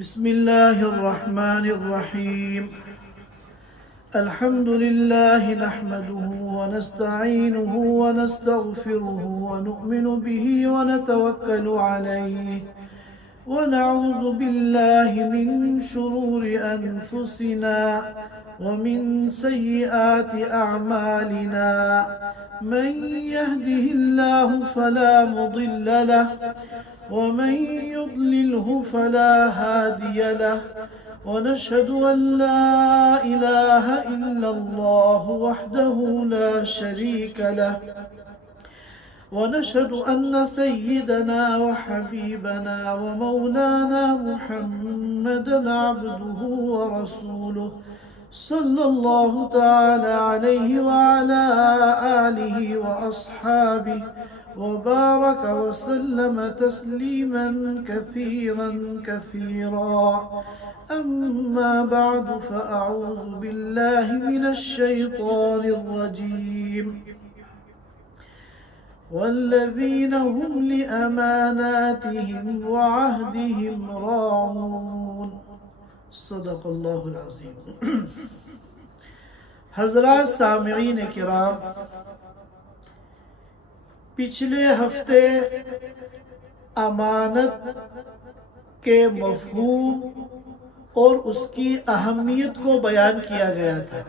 بسم الله الرحمن الرحيم. الحمد لله نحمده ونستعينه ونستغفره ونؤمن به ونتوكل عليه ونعوذ بالله من شرور أنفسنا ومن سيئات أعمالنا. من يهده الله فلا مضل له ومن يضلله فلا هادي له. ونشهد أن لا إله إلا الله وحده لا شريك له. ونشهد أن سيدنا وحبيبنا ومولانا محمدا عبده ورسوله صلى الله تعالى عليه وعلى آله وأصحابه وبارك وسلم تسليما كثيرا كثيرا. أما بعد فأعوذ بالله من الشيطان الرجيم. والذين هم لأماناتهم وعهدهم راعون. صدق اللہ العظیم. حضرات سامعین کرام، پچھلے ہفتے امانت کے مفہوم اور اس کی اہمیت کو بیان کیا گیا تھا.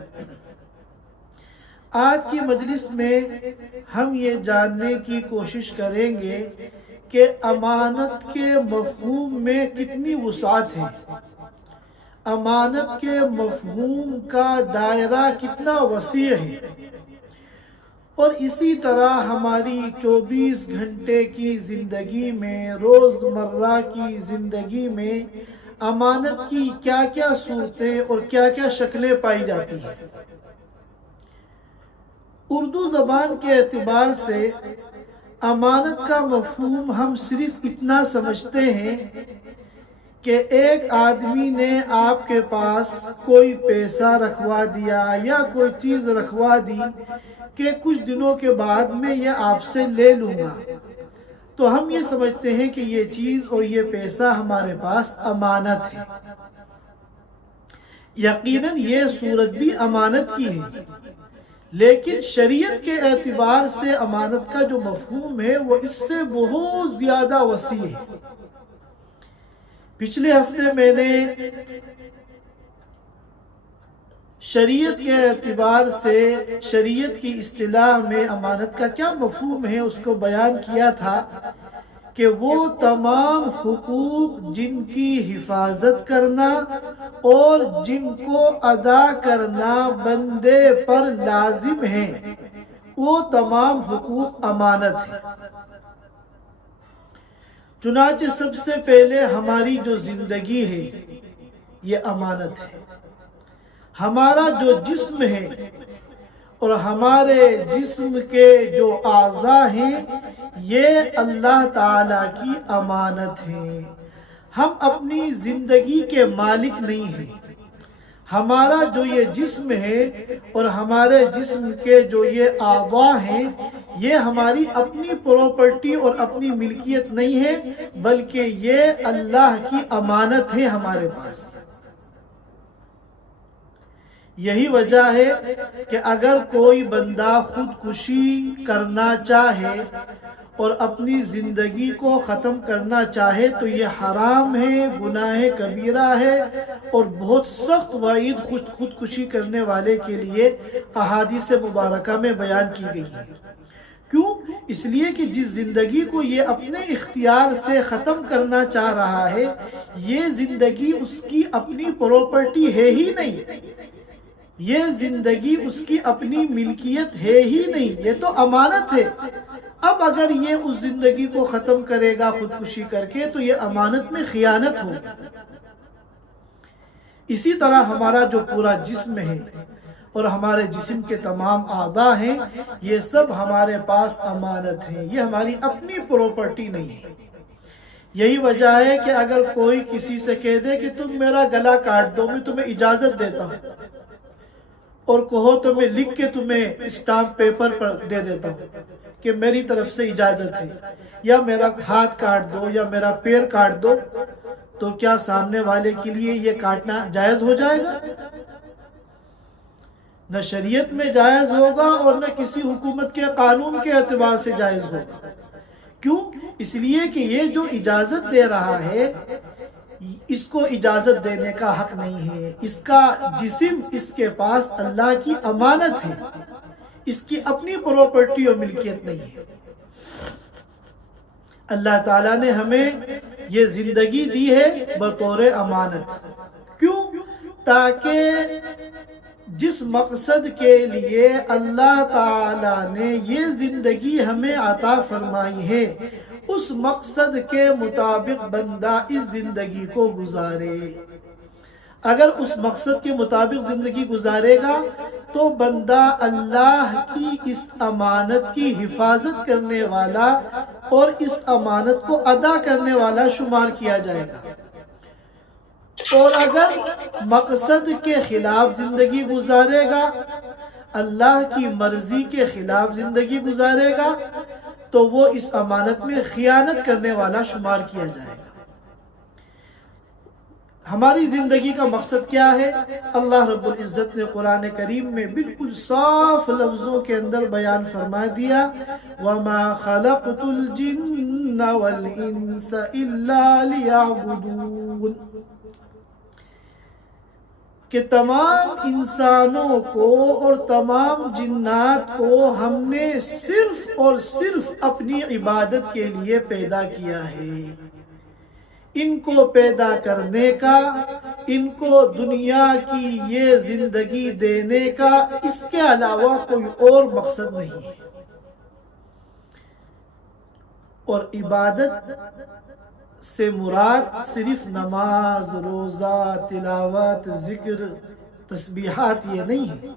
آج کی مجلس میں ہم یہ جاننے کی کوشش کریں گے کہ امانت کے مفہوم میں کتنی وسعت ہے، امانت کے مفہوم کا دائرہ کتنا وسیع ہے، اور اسی طرح ہماری 24 گھنٹے کی زندگی میں، روزمرہ کی زندگی میں امانت کی کیا کیا صورتیں اور کیا کیا شکلیں پائی جاتی ہیں. اردو زبان کے اعتبار سے امانت کا مفہوم ہم صرف اتنا سمجھتے ہیں کہ ایک آدمی نے آپ کے پاس کوئی پیسہ رکھوا دیا یا کوئی چیز رکھوا دی کہ کچھ دنوں کے بعد میں یہ آپ سے لے لوں گا، تو ہم یہ سمجھتے ہیں کہ یہ چیز اور یہ پیسہ ہمارے پاس امانت ہے. یقیناً یہ صورت بھی امانت کی ہے، لیکن شریعت کے اعتبار سے امانت کا جو مفہوم ہے وہ اس سے بہت زیادہ وسیع ہے. پچھلے ہفتے میں نے شریعت کے اعتبار سے، شریعت کی اصطلاح میں امانت کا کیا مفہوم ہے اس کو بیان کیا تھا کہ وہ تمام حقوق جن کی حفاظت کرنا اور جن کو ادا کرنا بندے پر لازم ہے، وہ تمام حقوق امانت ہیں. چنانچہ سب سے پہلے ہماری جو زندگی ہے یہ امانت ہے. ہمارا جو جسم ہے اور ہمارے جسم کے جو اعضاء ہیں یہ اللہ تعالیٰ کی امانت ہے. ہم اپنی زندگی کے مالک نہیں ہیں. ہمارا جو یہ جسم ہے اور ہمارے جسم کے جو یہ اعضاء ہیں یہ ہماری اپنی پراپرٹی اور اپنی ملکیت نہیں ہے، بلکہ یہ اللہ کی امانت ہے ہمارے پاس. یہی وجہ ہے کہ اگر کوئی بندہ خودکشی کرنا چاہے اور اپنی زندگی کو ختم کرنا چاہے تو یہ حرام ہے، گناہ کبیرہ ہے، اور بہت سخت وعید خودکشی کرنے والے کے لیے احادیث مبارکہ میں بیان کی گئی ہے. کیوں؟ اس لیے کہ جس زندگی کو یہ اپنے اختیار سے ختم کرنا چاہ رہا ہے یہ زندگی اس کی اپنی پراپرٹی ہے ہی نہیں، یہ زندگی اس کی اپنی ملکیت ہے ہی نہیں، یہ تو امانت ہے. اب اگر یہ اس زندگی کو ختم کرے گا خودکشی کر کے تو یہ امانت میں خیانت ہوگی. اسی طرح ہمارا جو پورا جسم ہے اور ہمارے جسم کے تمام اعضاء ہیں یہ سب ہمارے پاس امانت ہیں، یہ ہماری اپنی پراپرٹی نہیں ہے. یہی وجہ ہے کہ اگر کوئی کسی سے کہہ دے کہ تم میرا گلا کاٹ دو، میں تمہیں اجازت دیتا ہوں، اور کہو تو میں لکھ کے تمہیں اسٹامپ پیپر پر دے دیتا ہوں کہ میری طرف سے اجازت ہے، یا میرا ہاتھ کاٹ دو یا میرا پیر کاٹ دو، تو کیا سامنے والے کے لیے یہ کاٹنا جائز ہو جائے گا؟ نہ شریعت میں جائز ہوگا اور نہ کسی حکومت کے قانون کے اعتبار سے جائز ہوگا۔ کیوں؟ اس لیے کہ یہ جو اجازت دے رہا ہے اس کو اجازت دینے کا حق نہیں ہے، اس کا جسم اس کے پاس اللہ کی امانت ہے، اس کی اپنی پراپرٹی اور ملکیت نہیں ہے۔ اللہ تعالیٰ نے ہمیں یہ زندگی دی ہے بطور امانت۔ کیوں؟ تاکہ جس مقصد کے لیے اللہ تعالیٰ نے یہ زندگی ہمیں عطا فرمائی ہے اس مقصد کے مطابق بندہ اس زندگی کو گزارے۔ اگر اس مقصد کے مطابق زندگی گزارے گا تو بندہ اللہ کی اس امانت کی حفاظت کرنے والا اور اس امانت کو ادا کرنے والا شمار کیا جائے گا۔ اور اگر مقصد کے خلاف زندگی گزارے گا، اللہ کی مرضی کے خلاف زندگی گزارے گا تو وہ اس امانت میں خیانت کرنے والا شمار کیا جائے گا۔ ہماری زندگی کا مقصد کیا ہے؟ اللہ رب العزت نے قرآن کریم میں بالکل صاف لفظوں کے اندر بیان فرما دیا، وَمَا خَلَقْتُ الْجِنَّ وَالْإِنسَ إِلَّا لِيَعْبُدُونَ، کہ تمام انسانوں کو اور تمام جنات کو ہم نے صرف اور صرف اپنی عبادت کے لیے پیدا کیا ہے۔ ان کو پیدا کرنے کا، ان کو دنیا کی یہ زندگی دینے کا، اس کے علاوہ کوئی اور مقصد نہیں ہے۔ اور عبادت سے مراد صرف نماز، روزہ، تلاوت، ذکر، تسبیحات یہ نہیں ہے،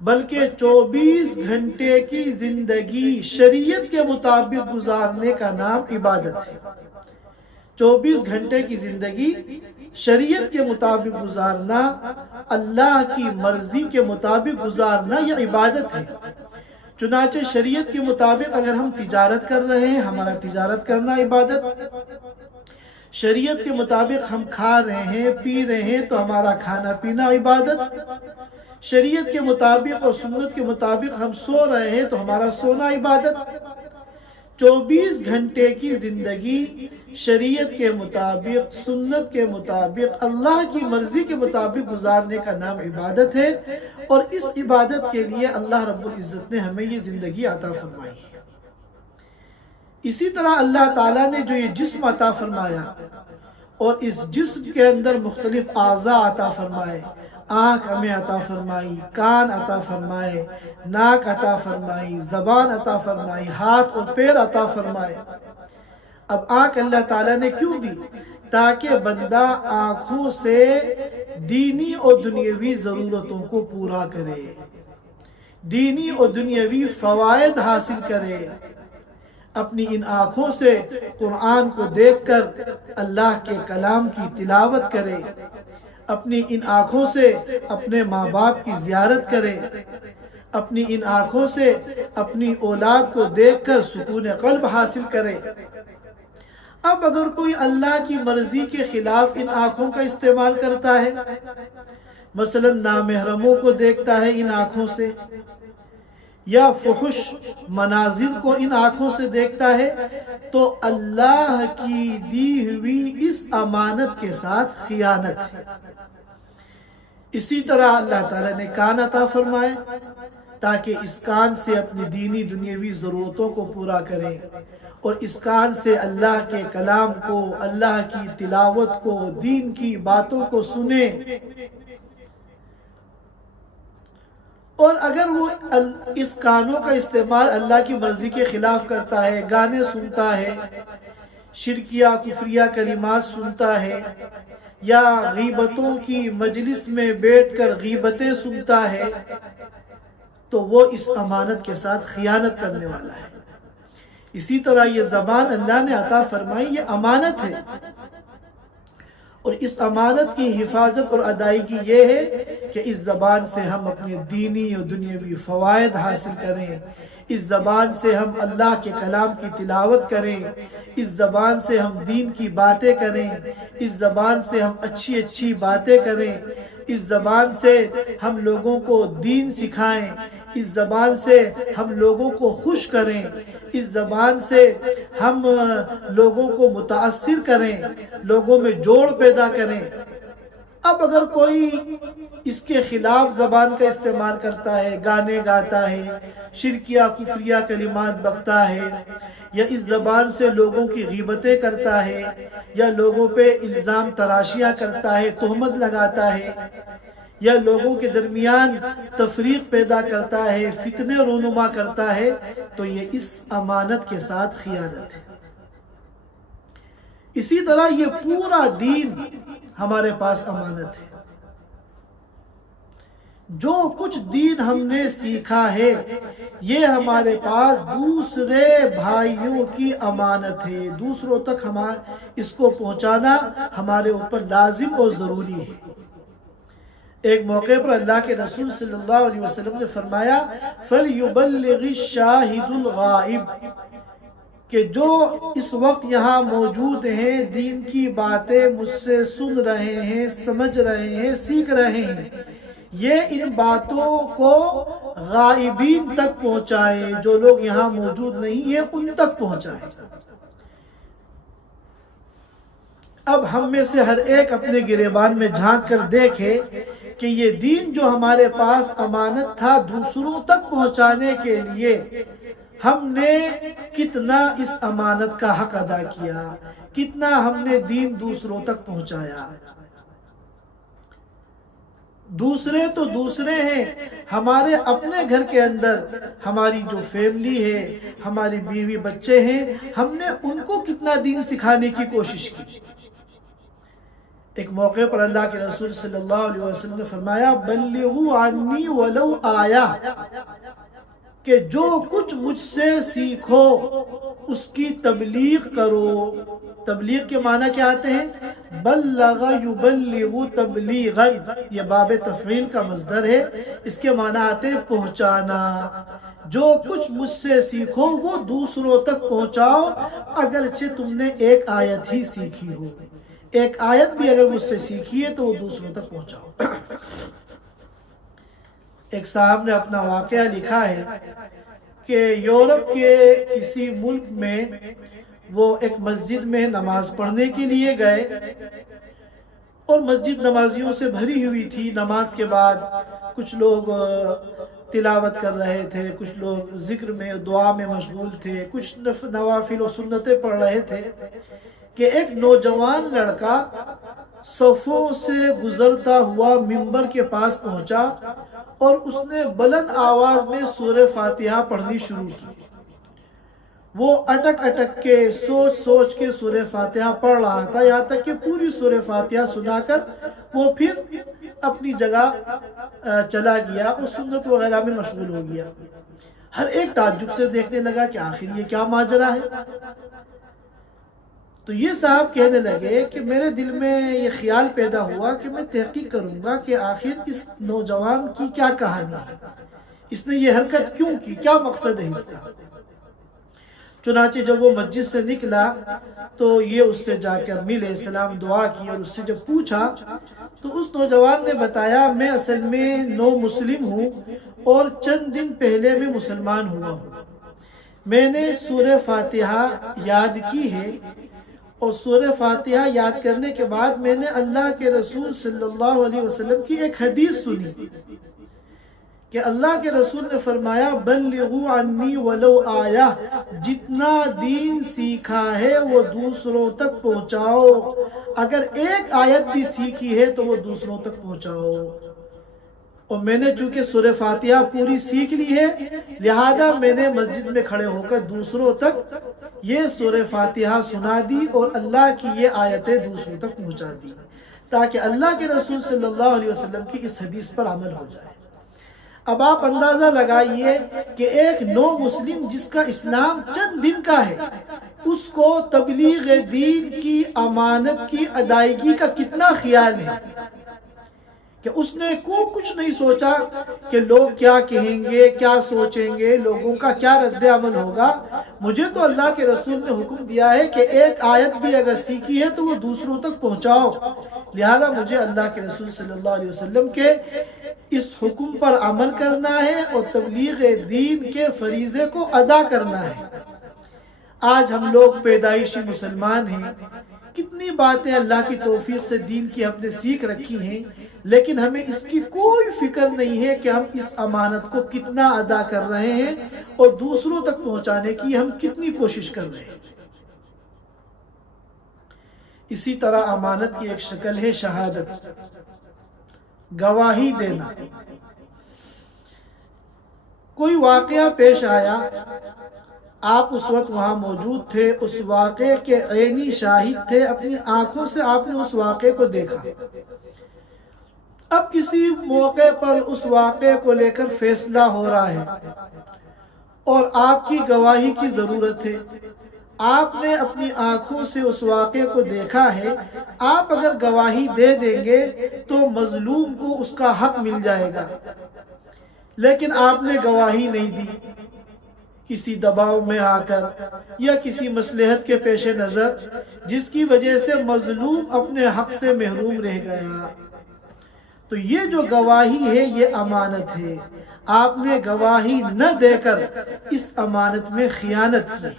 بلکہ 24 گھنٹے کی زندگی شریعت کے مطابق گزارنے کا نام عبادت ہے۔ 24 گھنٹے کی زندگی شریعت کے مطابق گزارنا، اللہ کی مرضی کے مطابق گزارنا یہ عبادت ہے۔ چنانچہ شریعت کے مطابق اگر ہم تجارت کر رہے ہیں، ہمارا تجارت کرنا عبادت۔ شریعت کے مطابق ہم کھا رہے ہیں، پی رہے ہیں تو ہمارا کھانا پینا عبادت۔ شریعت کے مطابق اور سنت کے مطابق ہم سو رہے ہیں تو ہمارا سونا عبادت۔ 24 گھنٹے کی زندگی شریعت کے مطابق، سنت کے مطابق، اللہ کی مرضی کے مطابق گزارنے کا نام عبادت ہے، اور اس عبادت کے لیے اللہ رب العزت نے ہمیں یہ زندگی عطا فرمائی ہے۔ اسی طرح اللہ تعالیٰ نے جو یہ جسم عطا فرمایا اور اس جسم کے اندر مختلف اعضاء عطا فرمائے، آنکھ ہمیں عطا فرمائی، کان عطا فرمائے، ناک عطا فرمائی، زبان عطا فرمائی، ہاتھ اور پیر عطا فرمائے۔ اب آنکھ اللہ تعالیٰ نے کیوں دی؟ تاکہ بندہ آنکھوں سے دینی اور دنیاوی ضرورتوں کو پورا کرے، دینی اور دنیاوی فوائد حاصل کرے۔ اپنی ان آنکھوں سے قرآن کو دیکھ کر اللہ کے کلام کی تلاوت کرے، اپنی ان آنکھوں سے اپنے ماں باپ کی زیارت کرے، اپنی ان آنکھوں سے اپنی اولاد کو دیکھ کر سکون قلب حاصل کرے۔ اب اگر کوئی اللہ کی مرضی کے خلاف ان آنکھوں کا استعمال کرتا ہے، مثلا نامحرموں کو دیکھتا ہے ان آنکھوں سے، یا فحش مناظر کو ان آنکھوں سے دیکھتا ہے، تو اللہ کی دی ہوئی اس امانت کے ساتھ خیانت ہے۔ اسی طرح اللہ تعالیٰ نے کان عطا فرمائے تاکہ اس کان سے اپنی دینی دنیاوی ضرورتوں کو پورا کرے، اور اس کان سے اللہ کے کلام کو، اللہ کی تلاوت کو، دین کی باتوں کو سنے۔ اور اگر وہ اس کانوں کا استعمال اللہ کی مرضی کے خلاف کرتا ہے، گانے سنتا ہے، شرکیہ کفریہ کلمات سنتا ہے، یا غیبتوں کی مجلس میں بیٹھ کر غیبتیں سنتا ہے، تو وہ اس امانت کے ساتھ خیانت کرنے والا ہے۔ اسی طرح یہ زبان اللہ نے عطا فرمائی، یہ امانت ہے، اور اس امانت کی حفاظت اور ادائیگی یہ ہے کہ اس زبان سے ہم اپنے دینی اور دنیاوی فوائد حاصل کریں، اس زبان سے ہم اللہ کے کلام کی تلاوت کریں، اس زبان سے ہم دین کی باتیں کریں، اس زبان سے ہم اچھی اچھی باتیں کریں، اس زبان سے ہم لوگوں کو دین سکھائیں، اس زبان سے ہم لوگوں کو خوش کریں، اس زبان سے ہم لوگوں کو متاثر کریں، لوگوں میں جوڑ پیدا کریں۔ اب اگر کوئی اس کے خلاف زبان کا استعمال کرتا ہے، گانے گاتا ہے، شرکیہ کفریہ کلمات بکتا ہے، یا اس زبان سے لوگوں کی غیبتیں کرتا ہے، یا لوگوں پہ الزام تراشیاں کرتا ہے، تہمت لگاتا ہے، یا لوگوں کے درمیان تفریق پیدا کرتا ہے، فتنے رونما کرتا ہے، تو یہ اس امانت کے ساتھ خیانت ہے۔ اسی طرح یہ پورا دین ہمارے پاس امانت ہے۔ جو کچھ دین ہم نے سیکھا ہے یہ ہمارے پاس دوسرے بھائیوں کی امانت ہے، دوسروں تک اس کو پہنچانا ہمارے اوپر لازم اور ضروری ہے۔ ایک موقع پر اللہ کے رسول صلی اللہ علیہ وسلم نے فرمایا فَلْيُبَلِّغِ الشَّاهِدُ الْغَائِبُ، کہ جو اس وقت یہاں موجود ہیں، دین کی باتیں مجھ سے سن رہے ہیں، سمجھ رہے ہیں، سیکھ رہے ہیں، یہ ان باتوں کو غائبین تک پہنچائے، جو لوگ یہاں موجود نہیں ہیں ان تک پہنچائے۔ اب ہم میں سے ہر ایک اپنے گریبان میں جھانک کر دیکھے کہ یہ دین جو ہمارے پاس امانت تھا دوسروں تک پہنچانے کے لیے، ہم نے کتنا اس امانت کا حق ادا کیا، کتنا ہم نے دین دوسروں تک پہنچایا۔ دوسرے تو دوسرے ہیں، ہمارے اپنے گھر کے اندر ہماری جو فیملی ہے، ہماری بیوی بچے ہیں، ہم نے ان کو کتنا دین سکھانے کی کوشش کی۔ ایک موقع پر اللہ کے رسول صلی اللہ علیہ وسلم نے فرمایا بلغوا عنی ولو آیا، کہ جو کچھ مجھ سے سیکھو اس کی تبلیغ کرو۔ تبلیغ کے معنی کیا آتے ہیں؟ بلغ یبلغ تبلیغا، یہ باب تفعیل کا مصدر ہے، اس کے معنی آتے ہیں پہنچانا۔ جو کچھ مجھ سے سیکھو وہ دوسروں تک پہنچاؤ، اگرچہ تم نے ایک آیت ہی سیکھی ہو، ایک آیت بھی اگر مجھ سے سیکھی ہے تو وہ دوسروں تک پہنچاؤ۔ ایک صاحب نے اپنا واقعہ لکھا ہے کہ یورپ کے کسی ملک میں وہ ایک مسجد میں نماز پڑھنے کے لیے گئے اور مسجد نمازیوں سے بھری ہوئی تھی۔ نماز کے بعد کچھ لوگ تلاوت کر رہے تھے، کچھ لوگ ذکر میں دعا میں مشغول تھے، کچھ نوافل و سنتیں پڑھ رہے تھے کہ ایک نوجوان لڑکا صفوں سے گزرتا ہوا منبر کے پاس پہنچا اور اس نے بلند آواز میں سورہ فاتحہ پڑھنی شروع کی۔ وہ اٹک اٹک کے سوچ سوچ کے سورہ فاتحہ پڑھ رہا تھا، یہاں تک کہ پوری سورہ فاتحہ سنا کر وہ پھر اپنی جگہ چلا گیا اور سنت وغیرہ میں مشغول ہو گیا۔ ہر ایک تعجب سے دیکھنے لگا کہ آخر یہ کیا ماجرا ہے۔ تو یہ صاحب کہنے لگے کہ میرے دل میں یہ خیال پیدا ہوا کہ میں تحقیق کروں گا کہ آخر اس نوجوان کی کیا کہانی ہے، اس نے یہ حرکت کیوں کی، کیا مقصد ہے اس کا۔ چنانچہ جب وہ مسجد سے نکلا تو یہ اس سے جا کر ملے، سلام دعا کی، اور اس سے جب پوچھا تو اس نوجوان نے بتایا میں اصل میں نو مسلم ہوں اور چند دن پہلے میں مسلمان ہوا ہوں۔ میں نے سورہ فاتحہ یاد کی ہے اور سورہ فاتحہ یاد کرنے کے بعد میں نے اللہ کے رسول صلی اللہ علیہ وسلم کی ایک حدیث سنی کہ اللہ کے رسول نے فرمایا بلغوا عنی ولو آیا، جتنا دین سیکھا ہے وہ دوسروں تک پہنچاؤ، اگر ایک آیت بھی سیکھی ہے تو وہ دوسروں تک پہنچاؤ۔ اور میں نے چونکہ سورہ فاتحہ پوری سیکھ لی ہے، لہذا میں نے مسجد میں کھڑے ہو کر دوسروں تک یہ سورہ فاتحہ سنا دی اور اللہ کی یہ آیتیں دوسروں تک پہنچا دی، تاکہ اللہ کے رسول صلی اللہ علیہ وسلم کی اس حدیث پر عمل ہو جائے۔ اب آپ اندازہ لگائیے کہ ایک نو مسلم جس کا اسلام چند دن کا ہے، اس کو تبلیغ دین کی امانت کی ادائیگی کا کتنا خیال ہے کہ اس نے کچھ نہیں سوچا کہ لوگ کیا کہیں گے، کیا سوچیں گے، لوگوں کا کیا رد عمل ہوگا۔ مجھے تو اللہ کے رسول نے حکم دیا ہے کہ ایک آیت بھی اگر سیکھی ہے تو وہ دوسروں تک پہنچاؤ، لہذا مجھے اللہ کے رسول صلی اللہ علیہ وسلم کے اس حکم پر عمل کرنا ہے اور تبلیغ دین کے فریضے کو ادا کرنا ہے۔ آج ہم لوگ پیدائشی مسلمان ہیں، کتنی باتیں اللہ کی توفیق سے دین کی ہم نے سیکھ رکھی ہیں، لیکن ہمیں اس کی کوئی فکر نہیں ہے کہ ہم اس امانت کو کتنا ادا کر رہے ہیں اور دوسروں تک پہنچانے کی ہم کتنی کوشش کر رہے ہیں۔ اسی طرح امانت کی ایک شکل ہے شہادت، گواہی دینا۔ کوئی واقعہ پیش آیا، آپ اس وقت وہاں موجود تھے، اس واقعے کے عینی شاہد تھے، اپنی آنکھوں سے آپ نے اس واقعے کو دیکھا۔ اب کسی موقع پر اس واقعے کو لے کر فیصلہ ہو رہا ہے اور آپ کی گواہی کی ضرورت ہے۔ آپ نے اپنی آنکھوں سے اس واقعے کو دیکھا ہے، آپ اگر گواہی دے دیں گے تو مظلوم کو اس کا حق مل جائے گا، لیکن آپ نے گواہی نہیں دی، کسی دباؤ میں آ کر یا کسی مصلحت کے پیش نظر، جس کی وجہ سے مظلوم اپنے حق سے محروم رہ گیا۔ تو یہ جو گواہی ہے یہ امانت ہے، آپ نے گواہی نہ دے کر اس امانت میں خیانت کی۔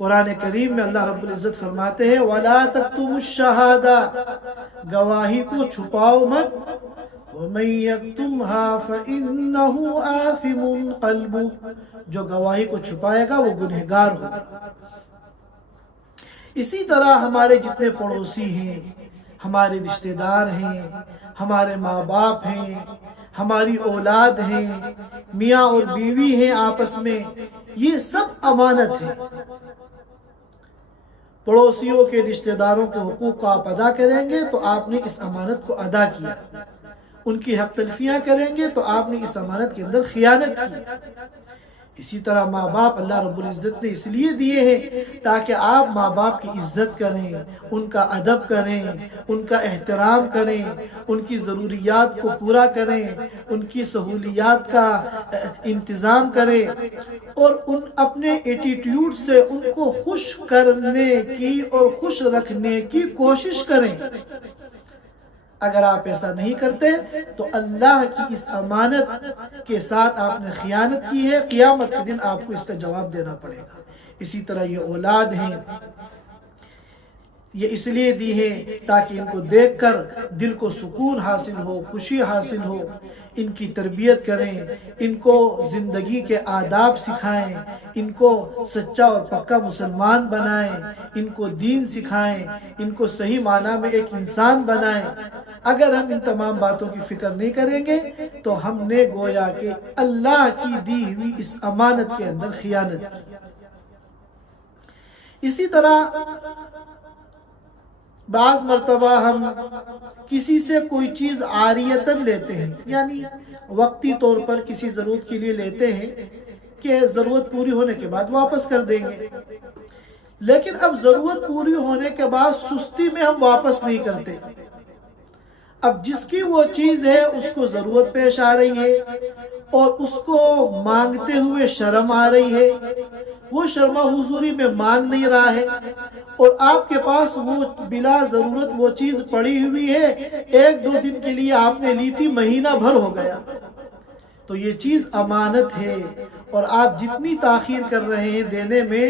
قرآن کریم میں اللہ رب العزت فرماتے ہیں وَلَا تَكْتُمُوا الشَّهَادَةَ، گواہی کو چھپاؤ مت، وَمَن يَكْتُمْهَا فَإِنَّهُ آثِمٌ قَلْبُهُ، جو گواہی کو چھپائے گا وہ گنہگار ہوگا۔ اسی طرح ہمارے جتنے پڑوسی ہیں، ہمارے رشتہ دار ہیں، ہمارے ماں باپ ہیں، ہماری اولاد ہیں، میاں اور بیوی ہیں آپس میں، یہ سب امانت ہے۔ پڑوسیوں کے رشتہ داروں کے حقوق کو آپ ادا کریں گے تو آپ نے اس امانت کو ادا کیا، ان کی حق تلفیاں کریں گے تو آپ نے اس امانت کے اندر خیانت کی۔ اسی طرح ماں باپ اللہ رب العزت نے اس لیے دیے ہیں تاکہ آپ ماں باپ کی عزت کریں، ان کا ادب کریں، ان کا احترام کریں، ان کی ضروریات کو پورا کریں، ان کی سہولیات کا انتظام کریں اور ان اپنے ایٹیٹیوڈ سے ان کو خوش کرنے کی اور خوش رکھنے کی کوشش کریں۔ اگر آپ ایسا نہیں کرتے تو اللہ کی اس امانت کے ساتھ آپ نے خیانت کی ہے، قیامت کے دن آپ کو اس کا جواب دینا پڑے گا۔ اسی طرح یہ اولاد ہیں، یہ اس لیے دی ہے تاکہ ان کو دیکھ کر دل کو سکون حاصل ہو، خوشی حاصل ہو، ان کی تربیت کریں، ان کو زندگی کے آداب سکھائیں، ان کو سچا اور پکا مسلمان بنائیں، ان کو دین سکھائیں، ان کو صحیح معنی میں ایک انسان بنائیں۔ اگر ہم ان تمام باتوں کی فکر نہیں کریں گے تو ہم نے گویا کہ اللہ کی دی ہوئی اس امانت کے اندر خیانت کی۔ اسی طرح بعض مرتبہ ہم کسی سے کوئی چیز عاریتاً لیتے ہیں، یعنی وقتی طور پر کسی ضرورت کے لیے لیتے ہیں کہ ضرورت پوری ہونے کے بعد واپس کر دیں گے، لیکن اب ضرورت پوری ہونے کے بعد سستی میں ہم واپس نہیں کرتے۔ اب جس کی وہ چیز ہے اس کو ضرورت پیش آ رہی ہے اور اس کو مانگتے ہوئے شرم آ رہی ہے، وہ شرما حضوری میں مانگ نہیں رہا ہے اور آپ کے پاس وہ بلا ضرورت وہ چیز پڑی ہوئی ہے، ایک دو دن کے لیے آپ نے لی تھی، مہینہ بھر ہو گیا، تو یہ چیز امانت ہے اور آپ جتنی تاخیر کر رہے ہیں دینے میں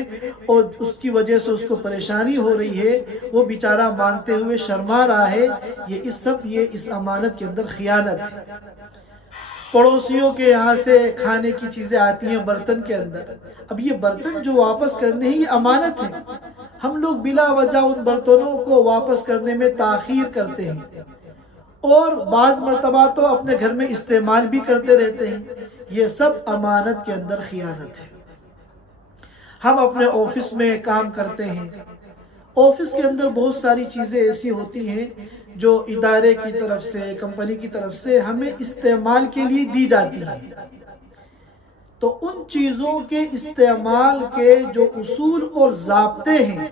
اور اس کی وجہ سے اس کو پریشانی ہو رہی ہے، وہ بیچارہ مانگتے ہوئے شرما رہا ہے، یہ اس امانت کے اندر خیانت ہے۔ پڑوسیوں کے یہاں سے کھانے کی چیزیں آتی ہیں برتن کے اندر، اب یہ برتن جو واپس کرنے ہیں یہ امانت ہے، ہم لوگ بلا وجہ ان برتنوں کو واپس کرنے میں تاخیر کرتے ہیں اور بعض مرتبہ تو اپنے گھر میں استعمال بھی کرتے رہتے ہیں، یہ سب امانت کے اندر خیانت ہے۔ ہم اپنے آفس میں کام کرتے ہیں، آفس کے اندر بہت ساری چیزیں ایسی ہوتی ہیں جو ادارے کی طرف سے، کمپنی کی طرف سے ہمیں استعمال کے لیے دی جاتی ہیں، تو ان چیزوں کے استعمال کے جو اصول اور ضابطے ہیں،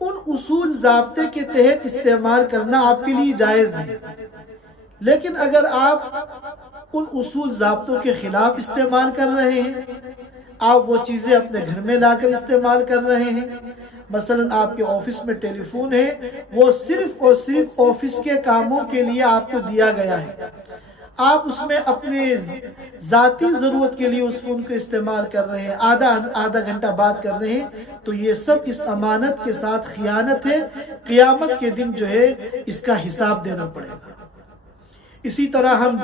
ان اصول ضابطے کے تحت استعمال کرنا آپ کے لیے جائز ہے۔ لیکن اگر آپ ان اصول ضابطوں کے خلاف استعمال کر رہے ہیں، آپ وہ چیزیں اپنے گھر میں لا کر استعمال کر رہے ہیں، مثلا آپ کے آفس میں ٹیلی فون ہے، وہ صرف اور صرف آفس کے کاموں کے لیے آپ کو دیا گیا ہے، آپ اس میں اپنے ذاتی ضرورت کے لیے اس فون کو استعمال کر رہے ہیں، آدھا گھنٹہ بات کر رہے ہیں، تو یہ سب اس امانت کے ساتھ خیانت ہے۔ قیامت کے دن جو ہے اس کا حساب دینا پڑے گا۔ اسی طرح ہم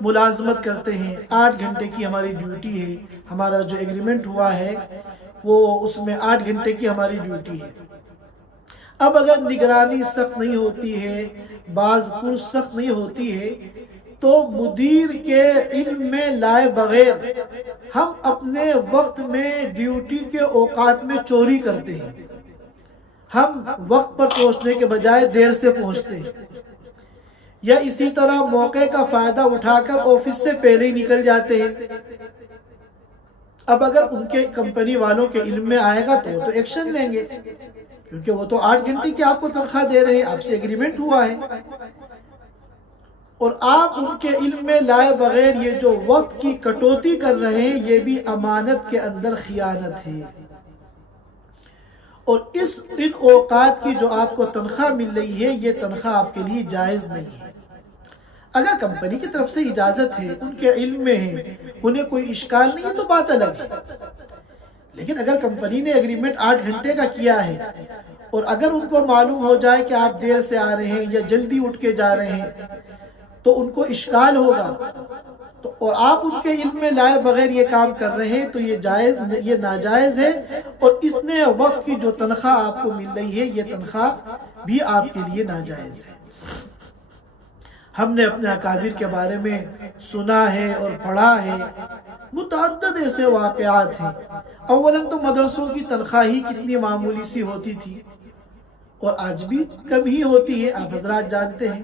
ملازمت کرتے ہیں، 8 گھنٹے کی ہماری ڈیوٹی ہے، ہمارا جو ایگریمنٹ ہوا ہے وہ اس میں 8 گھنٹے کی ہماری ڈیوٹی ہے۔ اب اگر نگرانی سخت نہیں ہوتی ہے، بعض پرس سخت نہیں ہوتی ہے، تو مدیر کے علم میں لائے بغیر ہم اپنے وقت میں ڈیوٹی کے اوقات میں چوری کرتے ہیں، ہم وقت پر پہنچنے کے بجائے دیر سے پہنچتے ہیں، یا اسی طرح موقع کا فائدہ اٹھا کر آفس سے پہلے ہی نکل جاتے ہیں۔ اب اگر ان کے کمپنی والوں کے علم میں آئے گا تو وہ تو ایکشن لیں گے، کیونکہ وہ تو 8 گھنٹے کی آپ کو تنخواہ دے رہے ہیں، آپ سے ایگریمنٹ ہوا ہے، اور آپ ان کے علم میں لائے بغیر یہ جو وقت کی کٹوتی کر رہے ہیں، یہ بھی امانت کے اندر خیانت ہے۔ اور ان اوقات کی جو آپ کو تنخواہ مل رہی ہے، یہ تنخواہ آپ کے لیے جائز نہیں ہے۔ اگر کمپنی کی طرف سے اجازت ہے، ان کے علم میں ہے، انہیں کوئی اشکال نہیں ہے تو بات الگ ہے، لیکن اگر کمپنی نے ایگریمنٹ 8 گھنٹے کا کیا ہے اور اگر ان کو معلوم ہو جائے کہ آپ دیر سے آ رہے ہیں یا جلدی اٹھ کے جا رہے ہیں تو ان کو اشکال ہوگا، اور آپ ان کے علم میں لائے بغیر یہ کام کر رہے ہیں تو یہ ناجائز ہے، اور اتنے وقت کی جو تنخواہ آپ کو مل رہی ہے، یہ تنخواہ بھی آپ کے لیے ناجائز ہے۔ ہم نے اپنے اکابر کے بارے میں سنا ہے اور پڑھا ہے، متعدد ایسے واقعات ہیں۔ اولاً تو مدرسوں کی تنخواہ ہی کتنی معمولی سی ہوتی تھی، اور آج بھی کم ہی ہوتی ہے، آپ حضرات جانتے ہیں،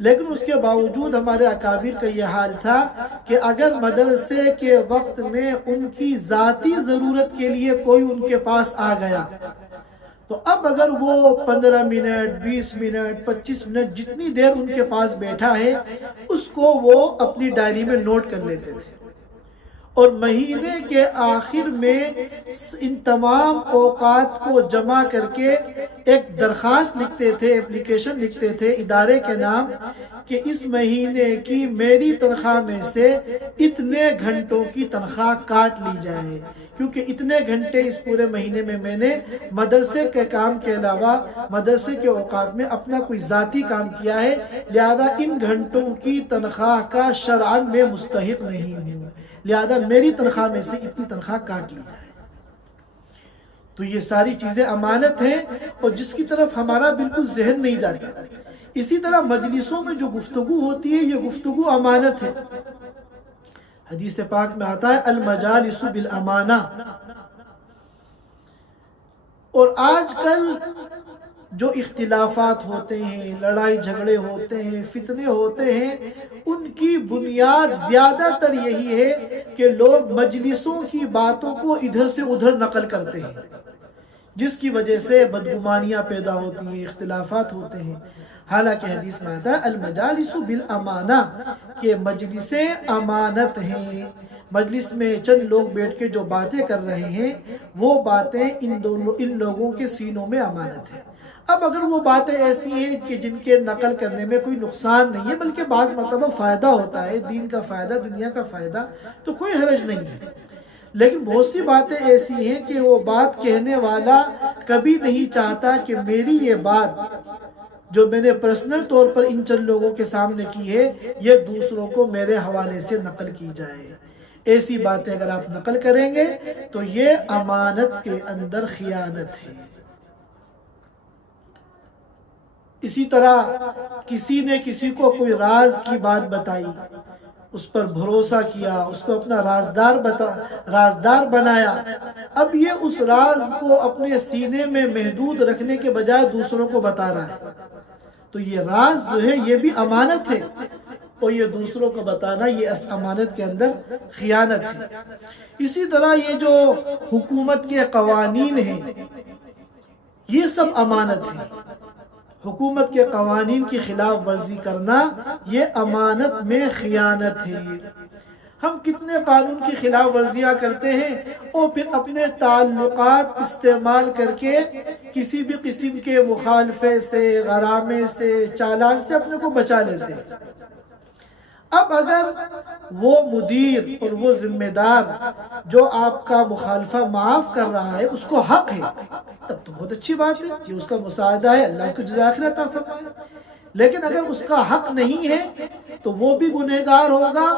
لیکن اس کے باوجود ہمارے اکابر کا یہ حال تھا کہ اگر مدرسے کے وقت میں ان کی ذاتی ضرورت کے لیے کوئی ان کے پاس آ گیا تو اب اگر وہ 15 منٹ 20 منٹ 25 منٹ جتنی دیر ان کے پاس بیٹھا ہے اس کو وہ اپنی ڈائری میں نوٹ کر لیتے تھے، اور مہینے کے آخر میں ان تمام اوقات کو جمع کر کے ایک درخواست لکھتے تھے، اپلیکیشن لکھتے تھے ادارے کے نام، کہ اس مہینے کی میری تنخواہ میں سے اتنے گھنٹوں کی تنخواہ کاٹ لی جائے، کیونکہ اتنے گھنٹے اس پورے مہینے میں میں نے مدرسے کے کام کے علاوہ مدرسے کے اوقات میں اپنا کوئی ذاتی کام کیا ہے، لہذا ان گھنٹوں کی تنخواہ کا شرعاً میں مستحق نہیں ہوں، لہذا میری تنخواہ میں سے اتنی تنخواہ کاٹ لی جائے۔ تو یہ ساری چیزیں امانت ہیں، اور جس کی طرف ہمارا بالکل ذہن نہیں جاتا۔ اسی طرح مجلسوں میں جو گفتگو ہوتی ہے، یہ گفتگو امانت ہے۔ حدیث پاک میں آتا ہے المجالس بالامانہ، اور آج کل جو اختلافات ہوتے ہیں، لڑائی جھگڑے ہوتے ہیں، فتنے ہوتے ہیں، ان کی بنیاد زیادہ تر یہی ہے کہ لوگ مجلسوں کی باتوں کو ادھر سے ادھر نقل کرتے ہیں، جس کی وجہ سے بدگمانیاں پیدا ہوتی ہیں، اختلافات ہوتے ہیں۔ حالانکہ حدیث میں آتا ہے المجالس بالامانہ، کہ مجلسیں امانت ہیں، مجلس میں چند لوگ بیٹھ کے جو باتیں کر رہے ہیں وہ باتیں ان لوگوں کے سینوں میں امانت ہے۔ اب اگر وہ باتیں ایسی ہیں کہ جن کے نقل کرنے میں کوئی نقصان نہیں ہے بلکہ بعض مرتبہ فائدہ ہوتا ہے، دین کا فائدہ، دنیا کا فائدہ، تو کوئی حرج نہیں ہے، لیکن بہت سی باتیں ایسی ہیں کہ وہ بات کہنے والا کبھی نہیں چاہتا کہ میری یہ بات جو میں نے پرسنل طور پر ان چند لوگوں کے سامنے کی ہے یہ دوسروں کو میرے حوالے سے نقل کی جائے۔ ایسی باتیں اگر آپ نقل کریں گے تو یہ امانت کے اندر خیانت ہے۔ اسی طرح کسی نے کسی کو کوئی راز کی بات بتائی، اس پر بھروسہ کیا، اس کو اپنا رازدار بنایا، اب یہ اس راز کو اپنے سینے میں محدود رکھنے کے بجائے دوسروں کو بتا رہا ہے، تو یہ راز جو ہے یہ بھی امانت ہے، اور یہ دوسروں کو بتانا، یہ اس امانت کے اندر خیانت ہے۔ اسی طرح یہ جو حکومت کے قوانین ہیں یہ سب امانت ہے۔ حکومت کے قوانین کی خلاف ورزی کرنا یہ امانت میں خیانت ہے۔ ہم کتنے قانون کی خلاف ورزیاں کرتے ہیں اور پھر اپنے تعلقات استعمال کر کے کسی بھی قسم کے مخالفے سے، غرامے سے، چالان سے اپنے کو بچا لیتے ہیں۔ اب اگر وہ مدیر اور وہ ذمہ دار جو آپ کا مخالفہ معاف کر رہا ہے اس کو حق ہے، تب تو بہت اچھی بات ہے، یہ اس کا مساعدہ ہے، اللہ کو جزائے خیر عطا فرمائے۔ لیکن اگر اس کا حق نہیں ہے تو وہ بھی گنہگار ہوگا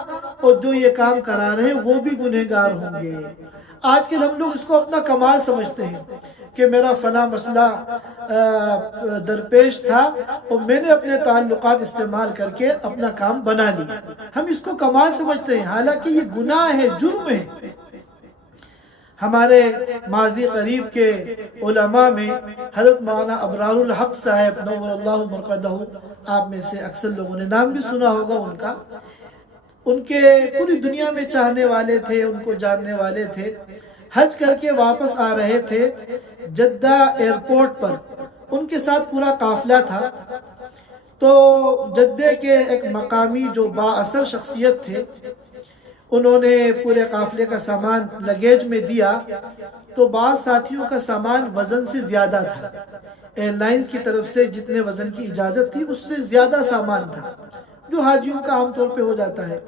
اور جو یہ کام کرا رہے ہیں وہ بھی گنہگار ہوں گے۔ آج کل ہم لوگ اس کو اپنا کمال سمجھتے ہیں کہ میرا فلاں مسئلہ درپیش تھا اور میں نے اپنے تعلقات استعمال کر کے اپنا کام بنا لیا، ہم اس کو کمال سمجھتے ہیں، حالانکہ یہ گناہ ہے، جرم ہے۔ ہمارے ماضی قریب کے علماء میں حضرت مولانا ابرار الحق صاحب نور اللہ مرقدہ، آپ میں سے اکثر لوگوں نے نام بھی سنا ہوگا ان کا، ان کے پوری دنیا میں چاہنے والے تھے، ان کو جاننے والے تھے۔ حج کر کے واپس آ رہے تھے جدہ ایئرپورٹ پر، ان کے ساتھ پورا قافلہ تھا، تو جدہ کے ایک مقامی جو با اثر شخصیت تھے انہوں نے پورے قافلے کا سامان لگیج میں دیا، تو بعض ساتھیوں کا سامان وزن سے زیادہ تھا، ایئر لائنز کی طرف سے جتنے وزن کی اجازت تھی اس سے زیادہ سامان تھا، جو حاجیوں کا عام طور پہ ہو جاتا ہے۔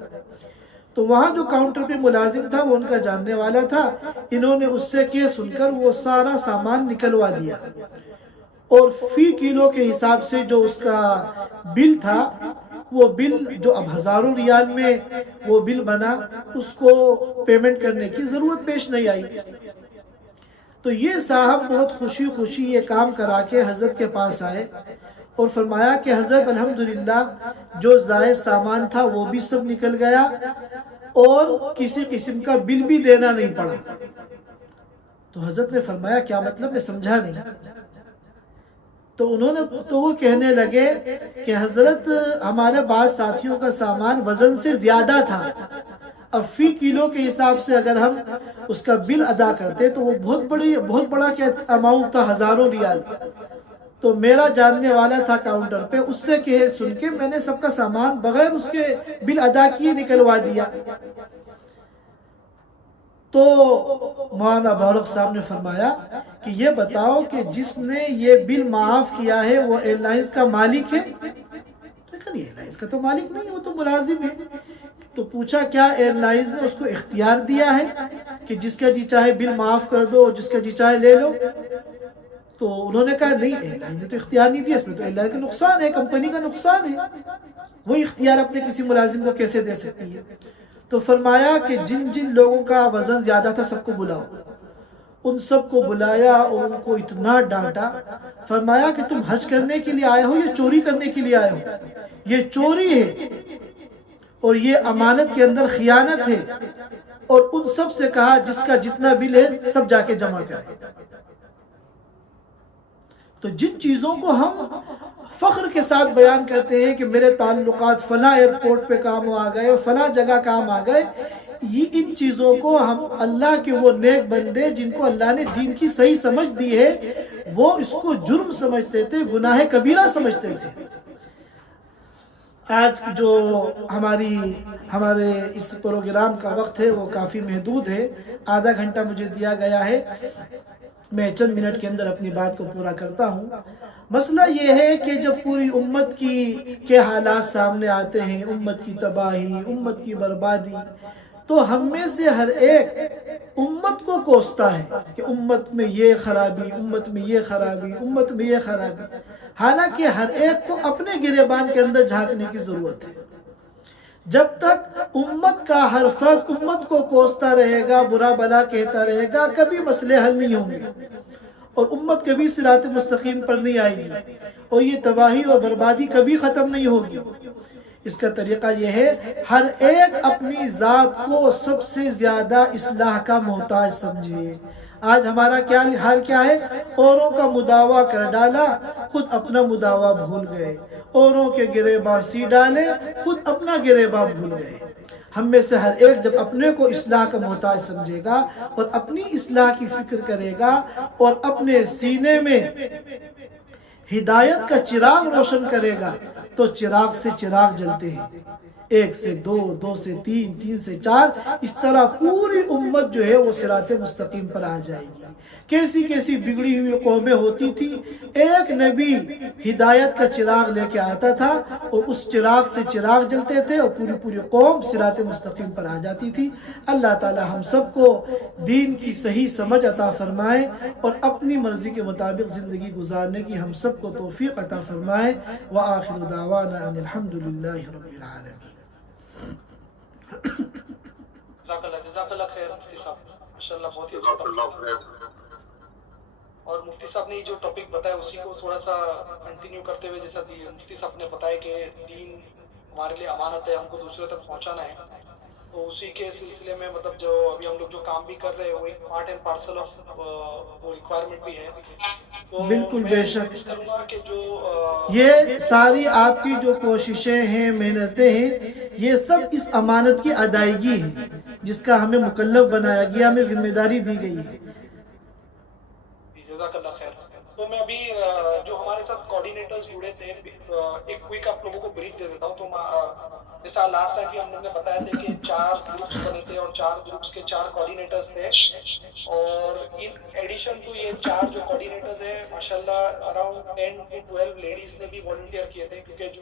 تو وہاں جو کاؤنٹر پہ ملازم تھا وہ ان کا جاننے والا تھا، انہوں نے اس سے کہہ سن کر وہ سارا سامان نکلوا دیا اور فی کلو کے حساب سے جو اس کا بل تھا، وہ بل جو اب ہزاروں ریال میں وہ بل بنا، اس کو پیمنٹ کرنے کی ضرورت پیش نہیں آئی۔ تو یہ صاحب بہت خوشی خوشی یہ کام کرا کے حضرت کے پاس آئے اور فرمایا کہ حضرت الحمدللہ جو زائد سامان تھا وہ بھی سب نکل گیا اور کسی قسم کا بل بھی دینا نہیں پڑا۔ تو حضرت نے فرمایا کیا مطلب، میں سمجھا نہیں۔ تو وہ کہنے لگے کہ حضرت ہمارے بعض ساتھیوں کا سامان وزن سے زیادہ تھا، اب فی کلو کے حساب سے اگر ہم اس کا بل ادا کرتے تو وہ بہت بڑا کیا اماؤنٹ تھا، ہزاروں ریال۔ تو میرا جاننے والا تھا کاؤنٹر پہ، اس سے کہے سن کے میں نے سب کا سامان بغیر اس کے بل ادا کیے نکلوا دیا۔ تو مولانا ابرار صاحب نے فرمایا کہ یہ بتاؤ کہ جس نے یہ بل معاف کیا ہے وہ ایئر لائنز کا مالک ہے؟ لیکن ایئر لائنز کا تو مالک نہیں، وہ تو ملازم ہے۔ تو پوچھا کیا ایئر لائنز نے اس کو اختیار دیا ہے کہ جس کا جی چاہے بل معاف کر دو، جس کا جی چاہے لے لو؟ تو انہوں نے کہا نہیں، ایئر لائن نے تو اختیار نہیں دیا، اس میں تو ایئر لائن کا نقصان ہے، کمپنی کا نقصان ہے، وہ اختیار اپنے کسی ملازم کو کیسے دے سکتی ہے؟ تو فرمایا کہ جن جن لوگوں کا وزن زیادہ تھا سب کو بلاؤ۔ ان سب کو بلایا اور ان کو اتنا ڈانٹا، فرمایا کہ تم حج کرنے کے لیے آئے ہو یا چوری کرنے کے لیے آئے ہو؟ یہ چوری ہے اور یہ امانت کے اندر خیانت ہے۔ اور ان سب سے کہا جس کا جتنا بل ہے سب جا کے جمع کرے۔ تو جن چیزوں کو ہم فخر کے ساتھ بیان کرتے ہیں کہ میرے تعلقات فلاں ایئرپورٹ پہ کام آ گئے، فلاں جگہ کام آ گئے، یہ ان چیزوں کو ہم اللہ کے وہ نیک بندے جن کو اللہ نے دین کی صحیح سمجھ دی ہے وہ اس کو جرم سمجھتے تھے، گناہ کبیرہ سمجھتے تھے۔ آج جو ہمارے اس پروگرام کا وقت ہے وہ کافی محدود ہے، آدھا گھنٹہ مجھے دیا گیا ہے، میں چند منٹ کے اندر اپنی بات کو پورا کرتا ہوں۔ مسئلہ یہ ہے کہ جب پوری امت کے حالات سامنے آتے ہیں، امت کی تباہی، امت کی بربادی، تو ہم میں سے ہر ایک امت کو کوستا ہے کہ امت میں یہ خرابی، امت میں یہ خرابی، امت میں یہ خرابی، حالانکہ ہر ایک کو اپنے گریبان کے اندر جھانکنے کی ضرورت ہے۔ جب تک امت کا ہر فرد امت کو کوستا رہے گا، برا بلا کہتا رہے گا، کبھی مسئلے حل نہیں ہوں گے اور امت کبھی صراط مستقیم پر نہیں آئے گی اور یہ تباہی اور بربادی کبھی ختم نہیں ہوگی۔ اس کا طریقہ یہ ہے ہر ایک اپنی ذات کو سب سے زیادہ اصلاح کا محتاج سمجھے۔ آج ہمارا حال کیا ہے؟ اوروں کا مداوا کر ڈالا، خود اپنا مداوا بھول گئے، اوروں کے گریباں سی ڈالے، خود اپنا گریباں بھول گئے۔ ہم میں سے ہر ایک جب اپنے کو اصلاح کا محتاج سمجھے گا اور اپنی اصلاح کی فکر کرے گا اور اپنے سینے میں ہدایت کا چراغ روشن کرے گا تو چراغ سے چراغ جلتے ہیں، 1 سے 2، 2 سے 3، 3 سے 4، اس طرح پوری امت جو ہے وہ صراط مستقیم پر آ جائے گی۔ کیسی کیسی بگڑی ہوئی قومیں ہوتی تھی، ایک نبی ہدایت کا چراغ لے کے آتا تھا اور اس چراغ سے چراغ جلتے تھے اور پوری قوم صراط مستقیم پر آ جاتی تھی۔ اللہ تعالی ہم سب کو دین کی صحیح سمجھ عطا فرمائے اور اپنی مرضی کے مطابق زندگی گزارنے کی ہم سب کو توفیق عطا فرمائے۔ وآخر دعوانا ان الحمدللہ رب العالمین۔ جزاک اللہ خیر مفتی صاحب، ماشاءاللہ بہت ہی اچھا ٹاپک۔ اور مفتی صاحب نے جو ٹاپک بتایا اسی کو تھوڑا سا کنٹینیو کرتے ہوئے، جیسا مفتی صاحب نے بتایا کہ دین ہمارے لیے امانت ہے، ہم کو دوسرے تک پہنچانا ہے، تو اسی کے سلسلے میں مطلب جو ابھی ہم لوگ جو کام بھی کر رہے ہیں وہ ایک پارٹ اینڈ پارسل آف وہ ریکوائرمنٹ بھی ہے۔ تو بالکل بے شک، کروں گا کہ جو یہ ساری آپ کی جو کوششیں ہیں، محنتیں ہیں، یہ سب اس امانت کی ادائیگی ہے جس کا ہمیں مکلف بنایا گیا، ہمیں ذمہ داری دی گئی ہے۔ جزاک اللہ خیر۔ تو میں ابھی جو ہمارے ساتھ کوآرڈینیٹرز جڑے تھے، ایک کوئک آپ لوگوں کو بریف دے دیتا ہوں۔ تو جیسا لاسٹ ٹائم بھی ہم لوگ نے بتایا تھا کہ 4 گروپس بنے تھے اور 4 گروپس کے 4 کوآرڈینیٹرز تھے، اور ان ایڈیشن ٹو یہ 4 جو کوآرڈینیٹرز ہیں، ماشاءاللہ اراؤنڈ 10 to 12 لیڈیز نے بھی والنٹیئر کیے تھے، کیونکہ جو